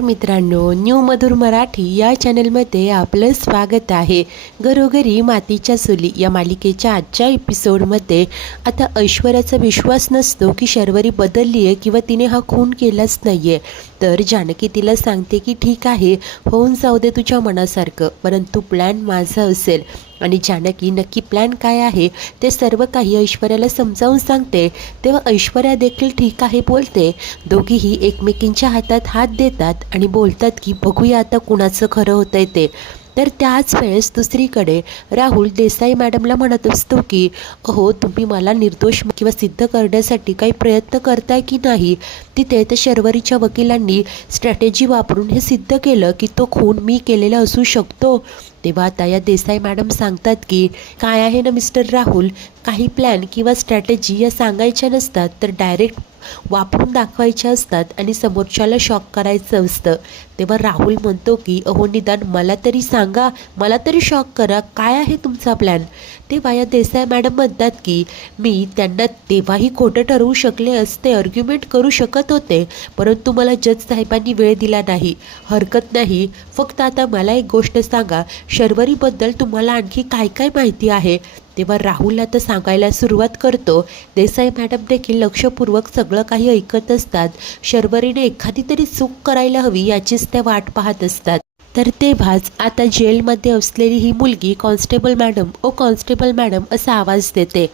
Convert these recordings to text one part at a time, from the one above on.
मित्रांनो, न्यू मधुर मराठी या चॅनलमध्ये आपलं स्वागत आहे। घरोघरी मातीच्या चुली या मालिकेच्या आजच्या एपिसोडमध्ये आता ऐश्वर्याचा विश्वास नसतो की शर्वरी बदलली आहे किंवा तिने हा खून केलाच नाही आहे। तर जानकी तिला सांगते की ठीक आहे, होऊन जाऊ दे तुझ्या मनासारखं, परंतु प्लॅन माझा असेल। आणि जानकी नक्की प्लॅन काय आहे ते सर्व काही ऐश्वर्याला समजावून सांगते। तेव्हा ऐश्वर्या देखील ठीक आहे बोलते। दोघीही एकमेकींच्या हातात हात देतात आणि बोलतात की बघूया आता कुणाचं खरं होतंय ते। तर त्याच वेळेस दुसरीकडे राहुल देसाई मॅडमला म्हणत असतो की अहो, तुम्ही मला निर्दोष किंवा सिद्ध करण्यासाठी काही प्रयत्न करताय की नाही। तिथे त्या शर्वरीच्या वकिलांनी स्ट्रॅटेजी वापरून हे सिद्ध केलं की तो खून मी केलेला असू शकतो। तेव्हा आता या देसाई मॅडम सांगतात की काय आहे ना मिस्टर राहुल, काही प्लॅन किंवा स्ट्रॅटेजी या सांगायच्या नसतात, तर डायरेक्ट वापरून दाखवायच्या असतात आणि समोरच्याला शॉक करायचं असतं। तेव्हा राहुल म्हणतो की अहो, निदान मला तरी सांगा, मला तरी शॉक करा, काय आहे तुमचा प्लॅन। तेव्हा या देसाई मॅडम म्हणतात की मी त्यांना तेव्हाही खोटं ठरवू शकले असते, आर्ग्युमेंट करू शकत होते, परंतु मला जज साहेबांनी वेळ दिला नाही। हरकत नाही, फक्त आता मला एक गोष्ट सांगा, शर्वरीबद्दल तुम्हाला आणखी काय काय माहिती आहे। तेव्हा राहुल आता सांगायला सुरुवात करतो। देसाई मॅडम देखील लक्षपूर्वक सगळं काही ऐकत असतात। शर्वरीने एखादी तरी चूक करायला हवी याचीच त्या वाट पाहत असतात। तर तेव्हाच आता जेलमध्ये असलेली ही मुलगी कॉन्स्टेबल मॅडम, ओ कॉन्स्टेबल मॅडम असा आवाज देते।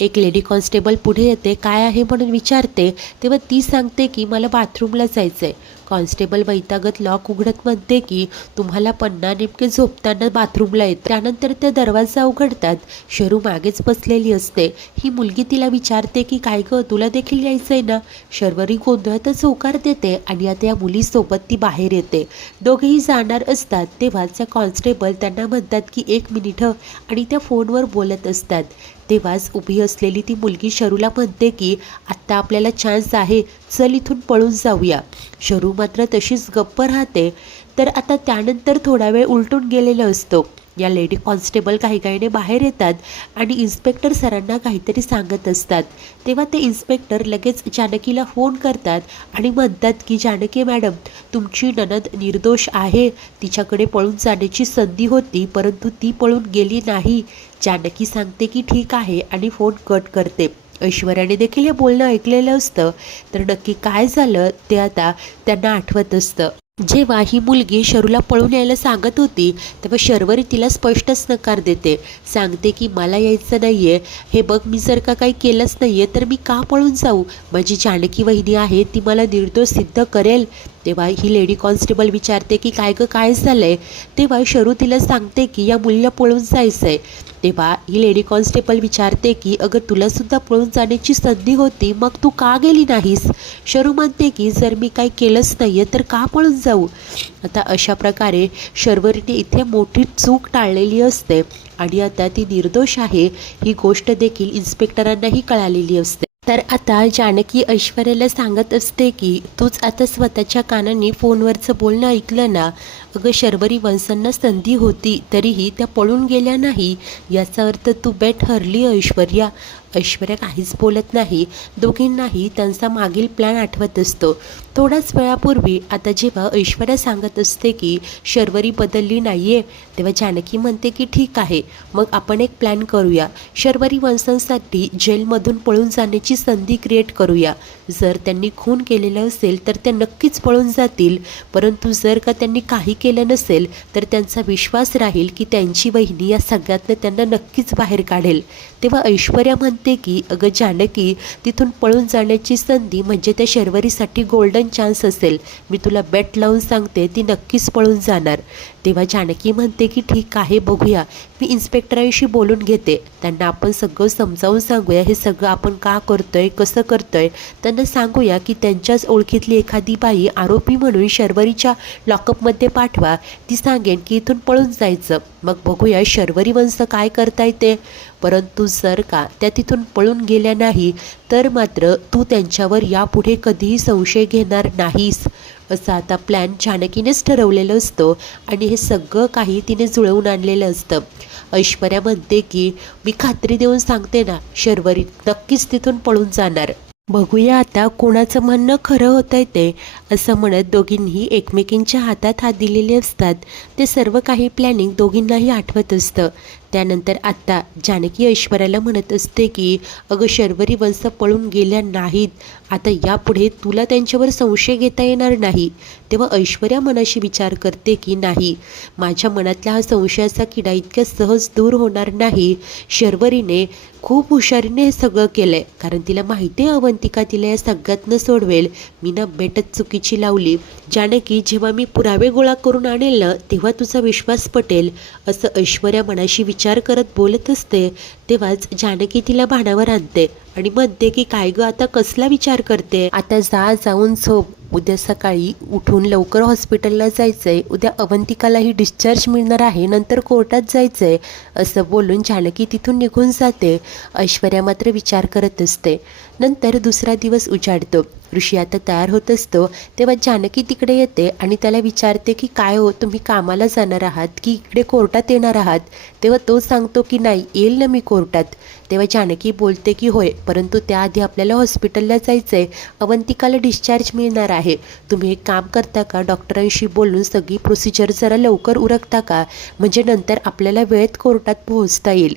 एक लेडी कॉन्स्टेबल पुढे येते, काय आहे म्हणून विचारते। तेव्हा ती सांगते की मला बाथरूमला जायचं आहे। कॉन्स्टेबल वैतागत लॉक उघडत म्हणते की तुम्हाला पन्ना नेमके झोपताना बाथरूमला येत। त्यानंतर त्या दरवाजा उघडतात। शरू मागेच बसलेली असते। ही मुलगी तिला विचारते की काय गं, तुला देखील यायचं आहे ना। शर्वरी गोंधळतच होकार देते आणि आता या मुलीसोबत ती बाहेर येते। दोघेही जाणार असतात तेव्हाच त्या कॉन्स्टेबल त्यांना म्हणतात की एक मिनिट आणि त्या फोनवर बोलत असतात। तेव्हाच उभी असलेली ती मुलगी शरूला म्हणते की आत्ता आपल्याला चान्स आहे, चल इथून पळून जाऊया। शरू मात्र तशीच गप्प राहते। तर आता त्यानंतर थोडा वेळ उलटून गेलेलं असतो। या लेडी कॉन्स्टेबल घाईघाईने बाहेर येतात आणि इन्स्पेक्टर सरांना काहीतरी सांगत असतात। तेव्हा ते इन्स्पेक्टर लगेच जानकीला फोन करतात आणि म्हणतात की जानकी मॅडम, तुमची नणंद निर्दोष आहे, तिच्याकडे पळून जाण्याची संधी होती परंतु ती पळून गेली नाही। जानकी सांगते की ठीक आहे आणि फोन कट करते। ऐश्वर्याने देखील हे बोलणं ऐकलेलं असतं। तर नक्की काय झालं ते आता त्यांना आठवत असतं। जेव्हा ही मुलगी शरूला पळून यायला सांगत होती तेव्हा शर्वरी तिला स्पष्टच नकार देते। सांगते की मला यायचं नाही आहे, हे बघ मी जर का काही केलंच नाही आहे तर मी का पळून जाऊ, माझी जानकी वहिनी आहे ती मला निर्दोष सिद्ध करेल। तेव्हा ही लेडी कॉन्स्टेबल विचारते की काय गं, काय झालं आहे। तेव्हा शरू तिला सांगते की या मुलीला पळून जायचं आहे। तेव्हा ही लेडी कॉन्स्टेबल विचारते की अगं, तुलासुद्धा पळून जाण्याची संधी होती, मग तू का गेली नाहीस। शरू म्हणते की जर मी काही केलंच नाही आहे तर का पळून जाऊ। आता अशा प्रकारे शर्वरीने इथे मोठी चूक टाळलेली असते आणि आता ती निर्दोष आहे ही गोष्ट देखील इन्स्पेक्टरांनाही कळालेली असते। तर आता जानकी ऐश्वर्याला सांगत असते की तूच आता स्वतःच्या कानाने फोनवरचं बोलणं ऐकलं ना। अगं, शर्वरी वंशांना संधी होती तरीही त्या पळून गेल्या नाही, याचा अर्थ तू बेट हरली ऐश्वर्या। ऐश्वर्या काहीच बोलत नाही। दोघींनाही त्यांचा मागील प्लॅन आठवत असतो। थोड्याच वेळापूर्वी आता जेव्हा ऐश्वर्या सांगत असते की शर्वरी बदलली नाही आहे तेव्हा जानकी म्हणते की ठीक आहे, मग आपण एक प्लॅन करूया। शर्वरी वंशांसाठी जेलमधून पळून जाण्याची संधी क्रिएट करूया। जर त्यांनी खून केलेलं असेल तर ते नक्कीच पळून जातील, परंतु जर का त्यांनी काही केलं नसेल तर त्यांचा विश्वास राहील की त्यांची वहिनी या सगळ्यातनं त्यांना नक्कीच बाहेर काढेल। तेव्हा ऐश्वर्या म्हणते की अगं जानकी, तिथून पळून जाण्याची संधी म्हणजे त्या शर्वरीसाठी गोल्डन चान्स असेल। मी तुला बेट लावून सांगते ती नक्कीच पळून जाणार। तेव्हा जानकी म्हणते की ठीक आहे, बघूया, मी इन्स्पेक्टरांशी बोलून घेते, त्यांना आपण सगळं समजावून सांगूया, हे सगळं आपण का करतोय, कसं करतोय। त्यांना सांगूया की त्यांच्याच ओळखीतली एखादी बाई आरोपी म्हणून शर्वरीच्या लॉकअपमध्ये पाठवा, ती सांगेन की इथून पळून जायचं, मग बघूया शर्वरी वंश काय करताय ते। परंतु जर का त्या तिथून पळून गेल्या नाही तर मात्र तू त्यांच्यावर यापुढे कधीही संशय घेणार नाहीस, असा आता प्लॅन जानकीनेच ठरवलेलं असतं आणि हे सगळं काही तिने जुळवून आणलेलं असतं। ऐश्वर्या म्हणते की मी खात्री देऊन सांगते ना, शर्वरी नक्कीच तिथून पळून जाणार। बघूया आता कोणाचं म्हणणं खरं होतंय ते, असं म्हणत दोघींनी एकमेकींच्या हातात हात दिलेले असतात. ते सर्व काही प्लॅनिंग दोघींनाही आठवत असतं. त्यानंतर आत्ता जानकी ऐश्वर्याला म्हणत असते की अगं शर्वरी वंश पळून गेल्या नाहीत, आता यापुढे तुला त्यांच्यावर संशय घेता येणार नाही. तेव्हा ऐश्वर्या मनाशी विचार करते की नाही, माझ्या मनातला हा संशयाचा किडा इतक्या सहज दूर होणार नाही. शर्वरीने खूप हुशारीने हे सगळं केलंय, कारण तिला माहिती आहे अवंतिका तिला या सगळ्यातनं सोडवेल. मी ना बेटच चुकीची लावली. जानकी, जेव्हा मी पुरावे गोळा करून आणेल ना तेव्हा तुझा विश्वास पटेल, असं ऐश्वर्या मनाशी विचार करत बोलत असते. तेव्हाच जानकी तिला भानावर आणते आणि म्हणते की काय ग, आता कसला विचार करते, आता जाऊन झोप. उद्या सकाळी उठून लवकर हॉस्पिटलला जायचंय, उद्या अवंतिकालाही डिस्चार्ज मिळणार आहे, नंतर कोर्टात जायचंय, असं बोलून जानकी तिथून निघून जाते. ऐश्वर्या मात्र विचार करत असते. नंतर दुसरा दिवस उजाडतो. ऋषी आता तयार होत असतो तेव्हा जानकी तिकडे येते आणि त्याला विचारते की काय हो, तुम्ही कामाला जाणार आहात की इकडे कोर्टात येणार आहात. तेव्हा तो सांगतो की नाही, येईल ना मी कोर्टात. तेव्हा जानकी बोलते की होय, परंतु त्याआधी आपल्याला हॉस्पिटलला जायचं आहे, अवंतिकाला डिस्चार्ज मिळणार आहे. तुम्ही एक काम करता का, डॉक्टरांशी बोलून सगळी प्रोसिजर जरा लवकर उरकता का, म्हणजे नंतर आपल्याला वेळेत कोर्टात पोहोचता येईल.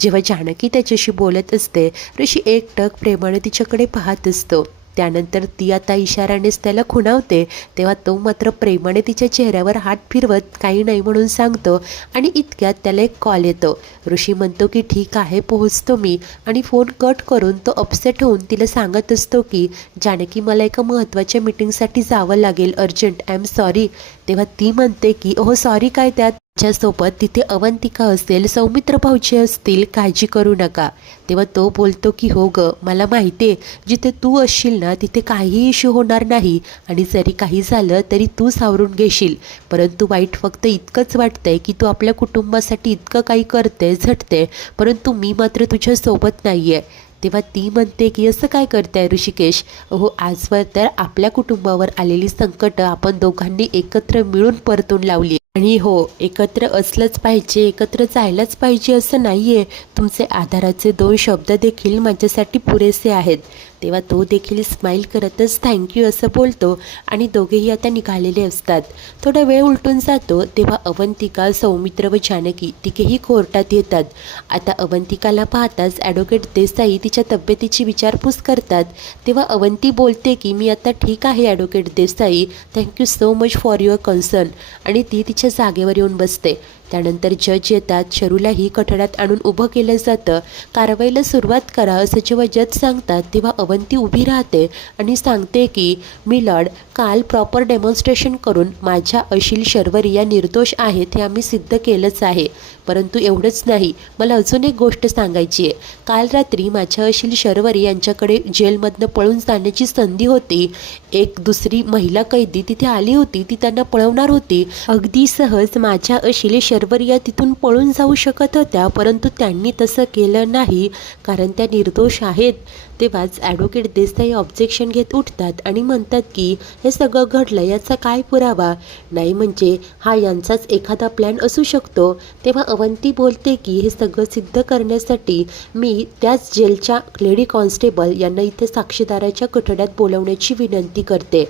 जेव्हा जानकी त्याच्याशी बोलत असते, ऋषी एकटक प्रेमाने तिच्याकडे पाहत असतो. त्यानंतर ती आता इशाऱ्यानेच त्याला खुणावते. तेव्हा तो मात्र प्रेमाने तिच्या चेहऱ्यावर हात फिरवत काही नाही म्हणून सांगतो आणि इतक्यात त्याला एक कॉल येतो. ऋषी म्हणतो की ठीक आहे, पोहोचतो मी, आणि फोन कट करून तो अपसेट होऊन तिला सांगत असतो की जानकी, मला एका महत्त्वाच्या मीटिंगसाठी जावं लागेल, अर्जंट, आय एम सॉरी. तेव्हा ती म्हणते की हो सॉरी काय त्यात, त्याच्यासोबत तिथे अवंतिका असेल, सौमित्र भाऊजी असतील, काळजी करू नका. तेव्हा तो बोलतो की हो ग, मला माहिती आहे, जिथे तू असशील ना तिथे काहीही इश्यू होणार नाही, आणि जरी काही झालं तरी तू सावरून घेशील. परंतु वाईट फक्त इतकंच वाटतंय की तू आपल्या कुटुंबासाठी इतकं काही करते, झटते, परंतु मी मात्र तुझ्यासोबत नाही आहे. तेव्हा ती म्हणते की असं काय करताय ऋषिकेश, हो आजवर तर आपल्या कुटुंबावर आलेली संकटं आपण दोघांनी एकत्र मिळून परतून लावली, आणि हो, एकत्र असलंच पाहिजे, एकत्र जायलाच पाहिजे असं नाही आहे. तुमचे आधाराचे 2 शब्द देखील माझ्यासाठी पुरेसे आहेत. तेव्हा तो देखील स्माईल करतच थँक्यू असं बोलतो आणि दोघेही आता निघालेले असतात. थोडा वेळ उलटून जातो तेव्हा अवंतिका, सौमित्र व जानकी तिघेही कोर्टात येतात. आता अवंतिकाला पाहताच ॲडव्होकेट देसाई तिच्या तब्येतीची विचारपूस करतात. तेव्हा अवंती बोलते की मी आता ठीक आहे advocate Desai, thank you so much for your concern, आणि ती तिच्या जागेवर येऊन बसते. त्यानंतर जज येतात. शरूलाही कठड्यात आणून उभं केलं जातं. कारवाईला सुरुवात करा असं जेव्हा जज सांगतात तेव्हा अवंती उभी राहते आणि सांगते की मी लॉर्ड, काल प्रॉपर डेमॉन्स्ट्रेशन करून माझ्या अशील शर्वरी या निर्दोष आहेत हे आम्ही सिद्ध केलंच आहे. परंतु एवढंच नाही, मला अजून एक गोष्ट सांगायची आहे. काल रात्री माझ्या अशील शर्वरी यांच्याकडे जेलमधनं पळून जाण्याची संधी होती. एक दुसरी महिला कैदी तिथे आली होती, ती त्यांना पळवणार होती. अगदी सहज माझ्या अशील शर्वरी या तिथून पळून जाऊ शकत होत्या, परंतु त्यांनी तसं केलं नाही, कारण त्या निर्दोष आहेत. तेव्हाच ॲडव्होकेट देसाई ऑब्जेक्शन घेत उठतात आणि म्हणतात की हे सगळं घडलं याचा काय पुरावा नाही, म्हणजे हा यांचाच एखादा प्लॅन असू शकतो. तेव्हा अवंती बोलते की हे सगळं सिद्ध करण्यासाठी मी त्याच जेलच्या लेडी कॉन्स्टेबल यांना इथे साक्षीदाराच्या कठड्यात बोलवण्याची विनंती करते.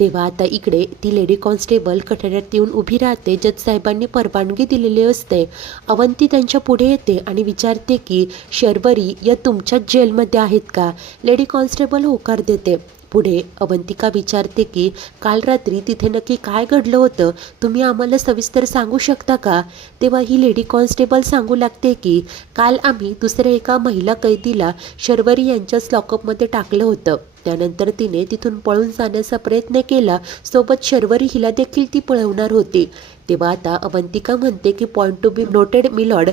तेव्हा आता इकडे ती लेडी कॉन्स्टेबल कठड्यात येऊन उभी राहते. जज साहेबांनी परवानगी दिलेली असते. अवंती त्यांच्या पुढे येते आणि विचारते की शर्वरी या तुमच्याच जेलमध्ये आहेत का? लेडी कॉन्स्टेबल होकार देते. पुढे अवंतिका विचारते की काल रात्री तिथे नक्की काय घडलं होतं, तुम्ही आम्हाला सविस्तर सांगू शकता का? तेव्हा ही लेडी कॉन्स्टेबल सांगू लागते की काल आम्ही दुसऱ्या एका महिला कैदीला शर्वरी यांच्याच लॉकअपमध्ये टाकलं होतं. त्यानंतर तिने तिथून पळून जाण्याचा प्रयत्न केला, सोबत शर्वरी हिला देखील ती पळवणार होती. तेव्हा आता अवंतिका म्हणते की point to be noted milord,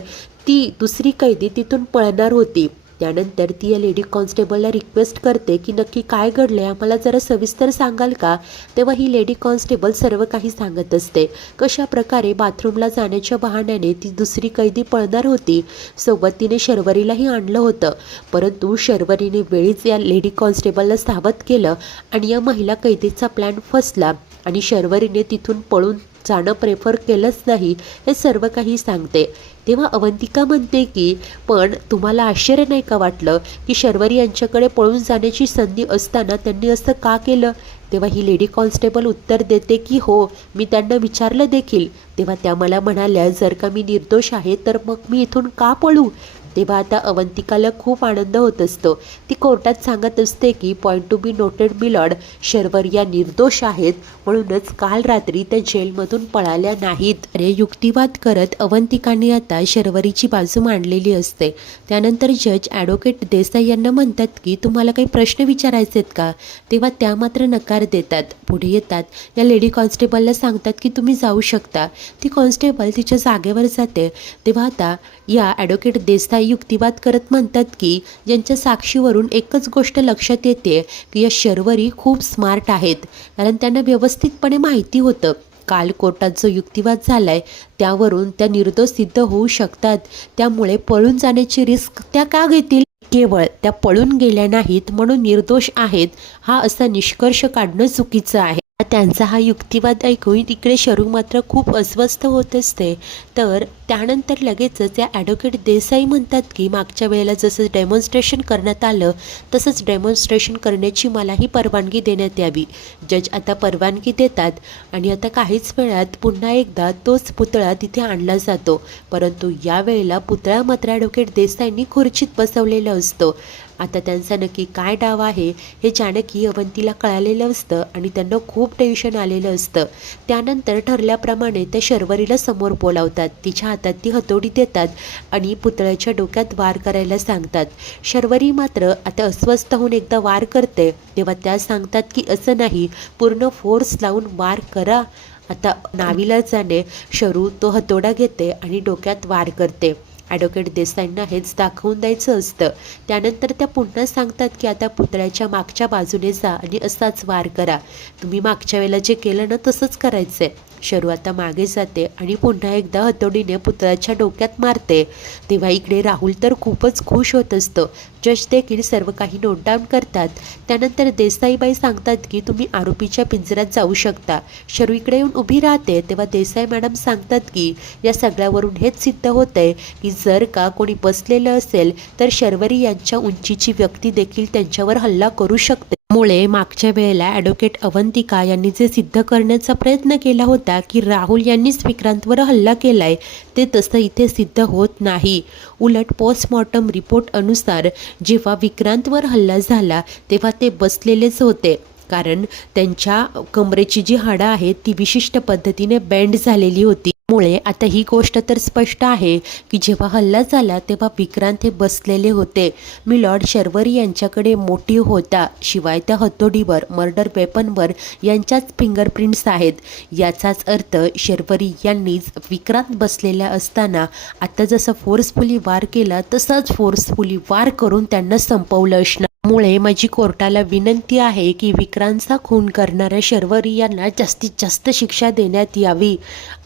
ती दुसरी कैदी तिथून पळणार होती. त्यानंतर ती या लेडी कॉन्स्टेबलला रिक्वेस्ट करते की नक्की काय घडले, आम्हाला जरा सविस्तर सांगाल का? तेव्हा ही लेडी कॉन्स्टेबल सर्व काही सांगत असते. कशा प्रकारे बाथरूमला जाण्याच्या बहाण्याने ती दुसरी कैदी पळणार होती, सोबत तिने शर्वरीलाही आणलं होतं, परंतु शर्वरीने वेळीच या लेडी कॉन्स्टेबलला सावध केलं आणि या महिला कैदीचा प्लॅन फसला आणि शर्वरीने तिथून पळून जाणं प्रेफर केलंच नाही हे सर्व काही सांगते. तेव्हा अवंतिका म्हणते की पण तुम्हाला आश्चर्य नाही का वाटलं की शर्वरी यांच्याकडे पळून जाण्याची संधी असताना त्यांनी असं का केलं? तेव्हा ही लेडी कॉन्स्टेबल उत्तर देते की हो, मी त्यांना विचारलं देखील. तेव्हा त्या मला म्हणाल्या जर का मी निर्दोष आहे तर मग मी इथून का पळू? तेव्हा आता अवंतिकाला खूप आनंद होत असतो. ती कोर्टात सांगत असते की point to be noted milord, Sharvar या निर्दोष आहेत म्हणूनच काल रात्री त्या जेलमधून पळाल्या नाहीत. अरे युक्तिवाद करत अवंतिकाने आता शर्वरीची बाजू मांडलेली असते. त्यानंतर जज ॲडव्होकेट देसाई यांना म्हणतात की तुम्हाला काही प्रश्न विचारायचे आहेत का? तेव्हा त्या मात्र नकार देतात. पुढे येतात या लेडी कॉन्स्टेबलला सांगतात की तुम्ही जाऊ शकता. ती कॉन्स्टेबल तिच्या जागेवर जाते. तेव्हा आता या ॲडव्होकेट देसाई युक्तिवाद करत म्हणतात की ज्यांच्या साक्षीवरून एकच गोष्ट लक्षात येते की या शर्वरी खूप स्मार्ट आहेत, कारण त्यांना व्यवस्थितपणे माहिती होतं काल कोर्टात जो युक्तिवाद झालाय त्यावरून त्या निर्दोष सिद्ध होऊ शकतात. त्यामुळे पळून जाण्याची रिस्क त्या का घेतील? केवळ त्या पळून गेल्या नाहीत म्हणून निर्दोष आहेत हा असा निष्कर्ष काढणं चुकीचं आहे. त्यांचा हा युक्तिवाद ऐकून इकडे शरू मात्र खूप अस्वस्थ होत असते. तर त्यानंतर लगेचच या ॲडव्होकेट देसाई म्हणतात की मागच्या वेळेला जसं डेमॉन्स्ट्रेशन करण्यात आलं तसंच डेमॉन्स्ट्रेशन करण्याची मलाही परवानगी देण्यात यावी. जज आता परवानगी देतात आणि आता काहीच वेळात पुन्हा एकदा तोच पुतळा तिथे आणला जातो. परंतु यावेळेला पुतळा मात्र ॲडव्होकेट देसाईंनी खुर्चीत बसवलेला असतो. आता त्यांचा नक्की काय डाव आहे हे जानकी अवंतीला कळालेलं असतं आणि त्यांना खूप टेन्शन आलेलं असतं. त्यानंतर ठरल्याप्रमाणे त्या शर्वरीला समोर बोलावतात. तिच्या हातात ती हतोडी देतात आणि पुतळ्याच्या डोक्यात वार करायला सांगतात. शर्वरी मात्र आता अस्वस्थ होऊन एकदा वार करते. तेव्हा त्या सांगतात की असं नाही, पूर्ण फोर्स लावून वार करा. आता नाविलाजाने शरू तो हतोडा घेते आणि डोक्यात वार करते. ॲडव्होकेट देसाईंना हेच दाखवून द्यायचं असतं. त्यानंतर त्या पुन्हा सांगतात की आता पुतळ्याच्या मागच्या बाजूने जा आणि असाच वार करा. तुम्ही मागच्या वेळेला जे केलं ना तसंच करायचं आहे. शरू आता मागे जाते आणि पुन्हा एकदा हतोडीने पुतळ्याच्या डोक्यात मारते. तेव्हा इकडे राहुल तर खूपच खुश होत असतं. जज देखील सर्व काही नोट डाऊन करतात. त्यानंतर देसाईबाई सांगतात की तुम्ही आरोपीच्या पिंजऱ्यात जाऊ शकता. शरू इकडे येऊन उभी राहते. तेव्हा देसाई मॅडम सांगतात की या सगळ्यावरून हेच सिद्ध होतंय की जर का कोणी बसलेलं असेल तर शर्वरी यांच्या उंचीची व्यक्ती देखील त्यांच्यावर हल्ला करू शकते. मुळे मागच्या वेळेला ॲडव्होकेट अवंतिका यांनी जे सिद्ध करण्याचा प्रयत्न केला होता की राहुल यांनीच विक्रांतवर हल्ला केलाय ते तसं इथे सिद्ध होत नाही. उलट पोस्टमॉर्टम रिपोर्ट अनुसार जेव्हा विक्रांतवर हल्ला झाला तेव्हा ते बसलेलेच होते, कारण त्यांच्या कमरेची जी हाडं आहेत ती विशिष्ट पद्धतीने बेंड झालेली होती. मुळे आता ही गोष्ट तर स्पष्ट आहे की जेव्हा हल्ला झाला तेव्हा विक्रांत हे बसलेले होते. मिलॉर्ड शर्वरी यांच्याकडे मोटिव्ह होता. शिवाय त्या हतोडीवर, मर्डर वेपनवर यांच्याच फिंगरप्रिंट्स आहेत. याचाच अर्थ शर्वरी यांनीच विक्रांत बसलेल्या असताना आता जसं फोर्सफुली वार केला तसंच फोर्सफुली वार करून त्यांना संपवलं असणार. मुळे माझी कोर्टाला विनंती आहे की विक्रांतचा खून करणाऱ्या शर्वरी यांना जास्तीत जास्त शिक्षा देण्यात यावी.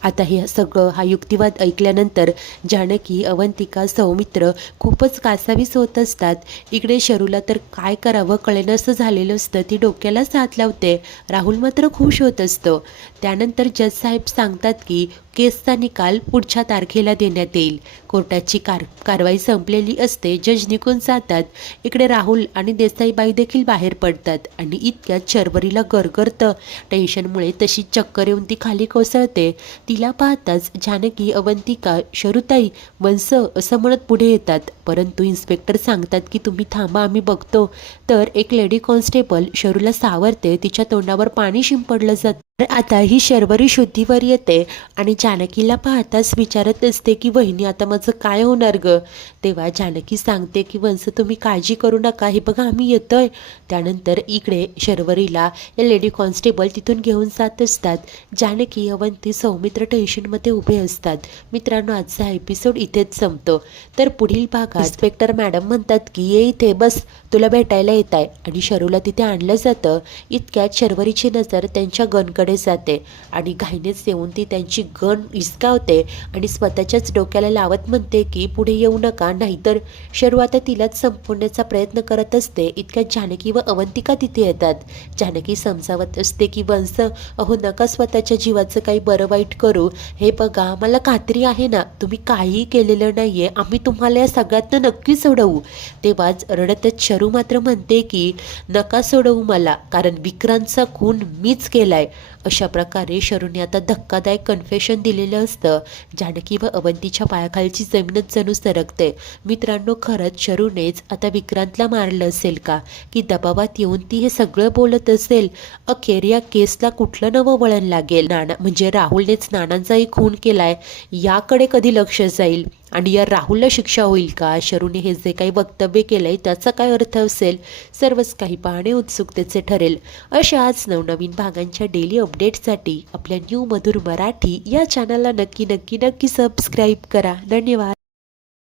आता हे सगळं हा युक्तिवाद ऐकल्यानंतर जानकी, अवंतिका, सौमित्र खूपच कासावीस होत असतात. इकडे शरूला तर काय करावं कळेनासं झालेलं असतं. ती डोक्यालाच हात लावते. राहुल मात्र खुश होत असतो. त्यानंतर जज साहेब सांगतात की केसचा निकाल पुढच्या तारखेला देण्यात येईल. कोर्टाची कारवाई संपलेली असते. जज निघून जातात. इकडे राहुल आणि देसाईबाई देखील बाहेर पडतात आणि इतक्यात शर्वरीला गरगरतं. टेन्शनमुळे तशी चक्कर येऊन ती खाली कोसळते. तिला पाहताच जानकी, अवंतिका, शरुताई, वंस असं म्हणत पुढे येतात. परंतु इन्स्पेक्टर सांगतात की तुम्ही थांबा, आम्ही बघतो. तर एक लेडी कॉन्स्टेबल शरूला सावरते. तिच्या तोंडावर पाणी शिंपडलं जातं. आता ही शर्वरी शुद्धीवर येते आणि जानकीला पाहताच विचारत असते की वहिनी आता माझं काय होणार ग? तेव्हा जानकी सांगते की वंस तुम्ही काळजी करू नका, हे बघा आम्ही येतोय. त्यानंतर इकडे शर्वरीला या लेडी कॉन्स्टेबल तिथून घेऊन जात असतात. जानकी, अवंती, सौमित्र टेन्शनमध्ये उभे असतात. मित्रांनो, आजचा एपिसोड इथेच संपतो. तर पुढील भागात इन्स्पेक्टर मॅडम म्हणतात की ये इथे बस, तुला भेटायला येत आहे आणि शरूला तिथे आणलं जातं. इतक्यात शर्वरीची नजर त्यांच्या गनकडे शरूकडे जाते आणि घाईनेच येऊन ती त्यांची गण हिसकावते आणि स्वतःच्याच डोक्याला लावत म्हणते की पुढे येऊ नका, नाहीतर शरू आता तिलाच संपवण्याचा प्रयत्न करत असते. इतक्यात जानकी व अवंतिका तिथे येतात. जानकी समजावत असते की वंश, अहो नका स्वतःच्या जीवाचं काही बरं वाईट करू. हे बघा, मला खात्री आहे ना तुम्ही काहीही केलेलं नाहीये, आम्ही तुम्हाला या सगळ्यातनं नक्की सोडवू. तेव्हाच रडतच शरू मात्र म्हणते की नका सोडवू मला, कारण विक्रांतचा खून मीच केलाय. अशा प्रकारे शरूने आता धक्कादायक कन्फेशन दिलेलं असतं. जानकी व अवंतीच्या पायाखालची जमीनच जणू सरकते. मित्रांनो, खरंच शरूनेच आता विक्रांतला मारलं असेल का, की दबावात येऊन ती हे सगळं बोलत असेल? अखेर या केसला कुठलं नवं वळण लागेल? नाना म्हणजे राहुलनेच नानांचाही खून केलाय, याकडे कधी लक्ष जाईल आणि या राहुलला शिक्षा होईल का? शरूने हे जे काही वक्तव्य केलंय त्याचा काय अर्थ असेल? सर्वच काही पाहणे उत्सुकतेचे ठरेल. अशाच नवनवीन भागांच्या डेली अपडेटसाठी आपल्या न्यू मधुर मराठी या चॅनलला नक्की सबस्क्राईब करा. धन्यवाद.